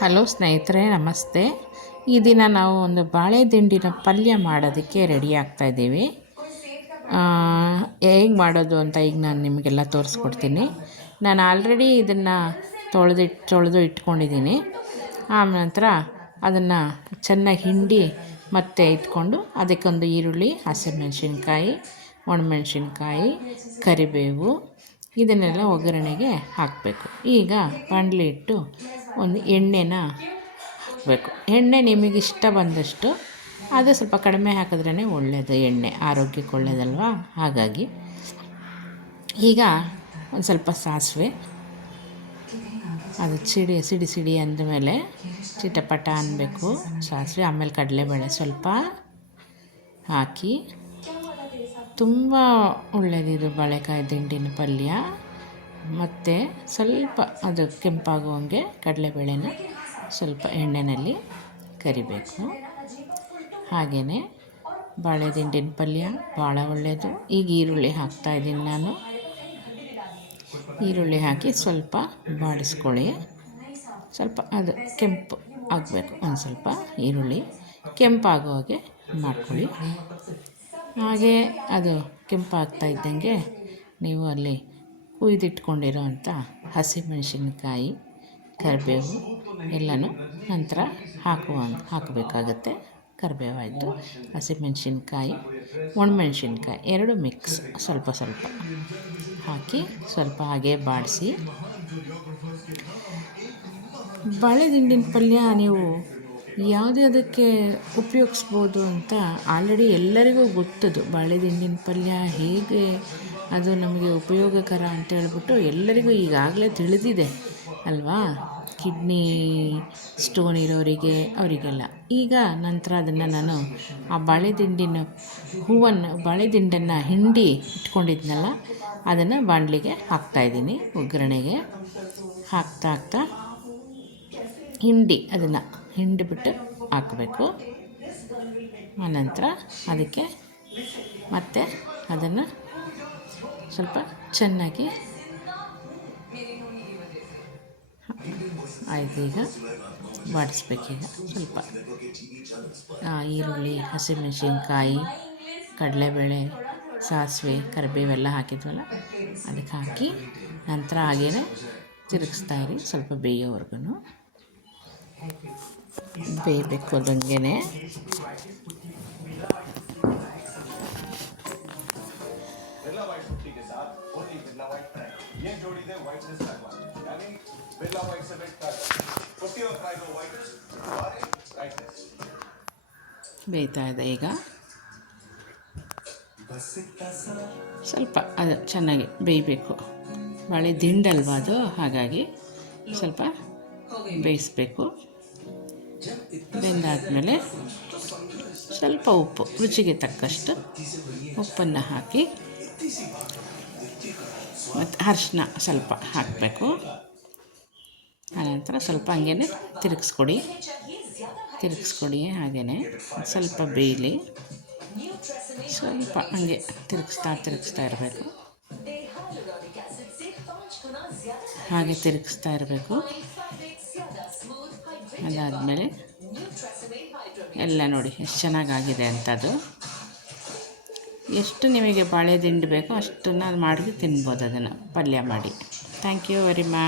Hello ಸ್ನೇಹಿತರೆ, ನಮಸ್ತೆ. ಈ ದಿನ ನಾವು ಒಂದು ಬಾಳೆ ದಿಂಡಿನ ಪಲ್ಯ ಮಾಡೋದಕ್ಕೆ ರೆಡಿ ಆಗ್ತಾಯಿದ್ದೀವಿ. ಹೇಗೆ ಮಾಡೋದು ಅಂತ ಈಗ ನಾನು ನಿಮಗೆಲ್ಲ ತೋರಿಸ್ಕೊಡ್ತೀನಿ. ನಾನು ಆಲ್ರೆಡಿ ಇದನ್ನು ತೊಳೆದು ಇಟ್ಕೊಂಡಿದ್ದೀನಿ. ಆನಂತರ ಅದನ್ನು ಚೆನ್ನಾಗಿ ಹಿಂಡಿ ಮತ್ತೆ ಇಟ್ಕೊಂಡು ಅದಕ್ಕೊಂದು ಈರುಳ್ಳಿ, ಹಸಿಮೆಣಸಿನ್ಕಾಯಿ, ಒಣಮೆಣಸಿನ್ಕಾಯಿ, ಕರಿಬೇವು ಇದನ್ನೆಲ್ಲ ಒಗ್ಗರಣೆಗೆ ಹಾಕಬೇಕು. ಈಗ ಬಾಣಲಿ ಇಟ್ಟು ಒಂದು ಎಣ್ಣೆನ ಹಾಕಬೇಕು. ಎಣ್ಣೆ ನಿಮಗಿಷ್ಟ ಬಂದಷ್ಟು, ಅದು ಸ್ವಲ್ಪ ಕಡಿಮೆ ಹಾಕಿದ್ರೇ ಒಳ್ಳೆಯದು. ಎಣ್ಣೆ ಆರೋಗ್ಯಕ್ಕೆ ಒಳ್ಳೆಯದಲ್ವ. ಹಾಗಾಗಿ ಈಗ ಒಂದು ಸ್ವಲ್ಪ ಸಾಸಿವೆ, ಅದು ಸಿಡಿ ಅಂದಮೇಲೆ ಚಿಟಪಟ ಅನ್ನಬೇಕು ಸಾಸಿವೆ. ಆಮೇಲೆ ಕಡಲೆಬೇಳೆ ಸ್ವಲ್ಪ ಹಾಕಿ, ತುಂಬ ಒಳ್ಳೆಯದಿದು ಬಾಳೆಕಾಯಿ ದಿಂಡಿನ ಪಲ್ಯ. ಮತ್ತು ಸ್ವಲ್ಪ ಅದು ಕೆಂಪಾಗುವಂಗೆ ಕಡಲೆಬೇಳೆನ ಸ್ವಲ್ಪ ಎಣ್ಣೆಯಲ್ಲಿ ಕರಿಬೇಕು. ಹಾಗೆಯೇ ಬಾಳೆ ದಿಂಡಿನ ಪಲ್ಯ ಭಾಳ ಒಳ್ಳೆಯದು. ಈಗ ಈರುಳ್ಳಿ ಹಾಕ್ತಾಯಿದ್ದೀನಿ ನಾನು. ಈರುಳ್ಳಿ ಹಾಕಿ ಸ್ವಲ್ಪ ಬಾಡಿಸ್ಕೊಳ್ಳಿ. ಸ್ವಲ್ಪ ಅದು ಕೆಂಪು ಆಗಬೇಕು. ಒಂದು ಸ್ವಲ್ಪ ಈರುಳ್ಳಿ ಕೆಂಪಾಗೋ ಹಾಗೆ ಮಾಡ್ಕೊಳ್ಳಿ. ಹಾಗೆ ಅದು ಕೆಂಪಾಗ್ತಾ ಇದ್ದಂಗೆ ನೀವು ಅಲ್ಲಿ ಕುಯ್ದಿಟ್ಕೊಂಡಿರೋ ಅಂಥ ಹಸಿಮೆಣಸಿನ್ಕಾಯಿ, ಕರಿಬೇವು ಎಲ್ಲನೂ ನಂತರ ಹಾಕಬೇಕಾಗತ್ತೆ. ಕರಿಬೇವು ಆಯಿತು, ಹಸಿಮೆಣಸಿನ್ಕಾಯಿ, ಒಣಮೆಣಸಿನ್ಕಾಯಿ ಎರಡು ಮಿಕ್ಸ್ ಸ್ವಲ್ಪ ಹಾಕಿ ಸ್ವಲ್ಪ ಹಾಗೆ ಬಾಡಿಸಿ. ಬಾಳೆ ದಿಂಡಿನ ಪಲ್ಯ ನೀವು ಯಾವುದಕ್ಕೆ ಉಪಯೋಗಿಸ್ಬೋದು ಅಂತ ಆಲ್ರೆಡಿ ಎಲ್ಲರಿಗೂ ಗೊತ್ತದು. ಬಾಳೆ ದಿಂಡಿನ ಪಲ್ಯ ಹೇಗೆ ಅದು ನಮಗೆ ಉಪಯೋಗಕರ ಅಂತ ಹೇಳ್ಬಿಟ್ಟು ಎಲ್ಲರಿಗೂ ಈಗಾಗಲೇ ತಿಳಿದಿದೆ ಅಲ್ವಾ. ಕಿಡ್ನಿ ಸ್ಟೋನ್ ಇರೋರಿಗೆ ಅವರಿಗೆಲ್ಲ. ಈಗ ನಂತರ ಅದನ್ನು ನಾನು ಆ ಬಾಳೆ ದಿಂಡನ್ನು ಹಿಂಡಿ ಇಟ್ಕೊಂಡಿದ್ನಲ್ಲ, ಅದನ್ನು ಬಾಣಲಿಗೆ ಹಾಕ್ತಾಯಿದ್ದೀನಿ. ಒಗ್ಗರಣೆಗೆ ಹಾಕ್ತಾ ಅದನ್ನು ಹಿಂಡಿಬಿಟ್ಟು ಹಾಕಬೇಕು. ಆನಂತರ ಅದಕ್ಕೆ ಮತ್ತೆ ಅದನ್ನು ಸ್ವಲ್ಪ ಚೆನ್ನಾಗಿ ಆಯಿತು. ಈಗ ಬಾಡಿಸ್ಬೇಕೀಗ ಸ್ವಲ್ಪ ಈರುಳ್ಳಿ, ಹಸಿಮೆಣಸಿನ್ಕಾಯಿ, ಕಡಲೆಬೇಳೆ, ಸಾಸಿವೆ, ಕರಿಬೇವೆಲ್ಲ ಹಾಕಿದ್ವಲ್ಲ ಅದಕ್ಕೆ ಹಾಕಿ ನಂತರ ಹಾಗೇ ತಿರುಗಿಸ್ತಾಯಿರಿ. ಸ್ವಲ್ಪ ಬೇಯೋವರೆಗೂ ಬೇಯಬೇಕು. ಅದಂಗೆ ಬೇಯ್ತಾ ಇದೆ. ಈಗ ಸ್ವಲ್ಪ ಅದು ಚೆನ್ನಾಗಿ ಬೇಯಬೇಕು. ಬಾಳೆ ದಿಂಡಲ್ವ ಅದು, ಹಾಗಾಗಿ ಸ್ವಲ್ಪ ಬೇಯಿಸಬೇಕು. ಬೆಂದಾದಮೇಲೆ ಸ್ವಲ್ಪ ಉಪ್ಪು, ರುಚಿಗೆ ತಕ್ಕಷ್ಟು ಉಪ್ಪನ್ನು ಹಾಕಿ ಮತ್ತು ಅರಿಶಿನ ಸ್ವಲ್ಪ ಹಾಕಬೇಕು. ಆನಂತರ ಸ್ವಲ್ಪ ಹಂಗೇ ತಿರುಗಿಸ್ಕೊಡಿ. ಹಾಗೆಯೇ ಸ್ವಲ್ಪ ಬೇಯಲಿ. ಸ್ವಲ್ಪ ಹಂಗೆ ತಿರುಗಿಸ್ತಾ ಇರಬೇಕು. ಹಾಗೆ ತಿರುಗಿಸ್ತಾ ಇರಬೇಕು. ಅದಾದಮೇಲೆ ಎಲ್ಲ ನೋಡಿ ಎಷ್ಟು ಚೆನ್ನಾಗಾಗಿದೆ ಅಂಥದ್ದು. ಎಷ್ಟು ನಿಮಗೆ ಬಾಳೆ ದಿಂಡು ಬೇಕೋ ಅಷ್ಟನ್ನು ಮಾಡಿ ತಿನ್ಬೋದು, ಅದನ್ನು ಪಲ್ಯ ಮಾಡಿ. Thank you very much.